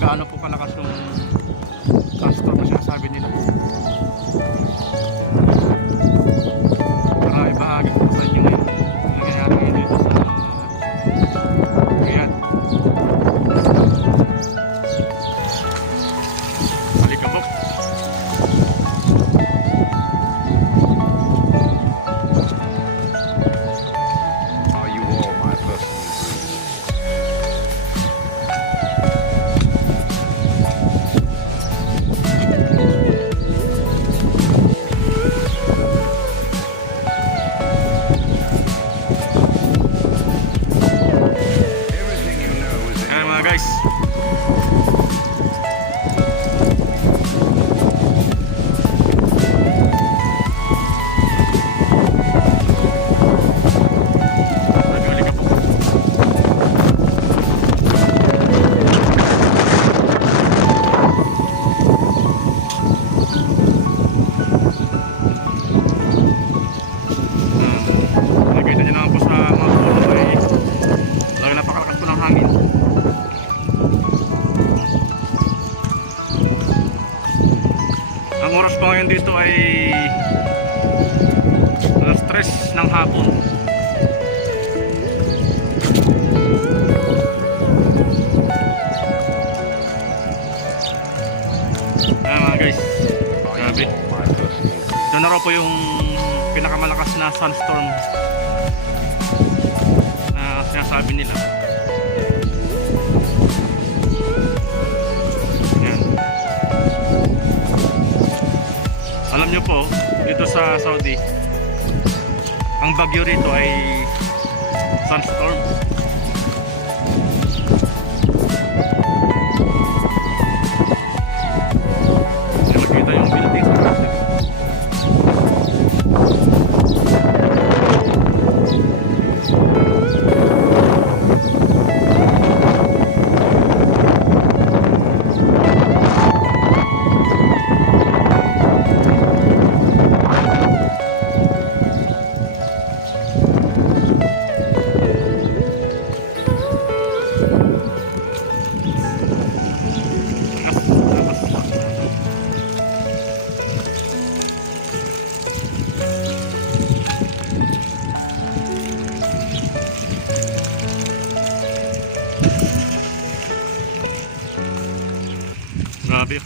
gaano po kalakas yung Sandstorm na sinasabi nila. Para ibahagi ko sa inyo ngayon ang nangyayari ngayon dito sa Riyadh. Alikabok. Guys, nakita nyo naman po sa mga puno ay talaga napakalakas po ng hangin. Ang oras ko ngayon dito ay alas 3 ng hapon. Mga guys, grabe. Ito na raw po yung pinakamalakas na sandstorm na sinasabi nila. Alam nyo po, dito sa Saudi, ang bagyo rito ay sandstorm. Hindi makita yung building sa taas. Grabe.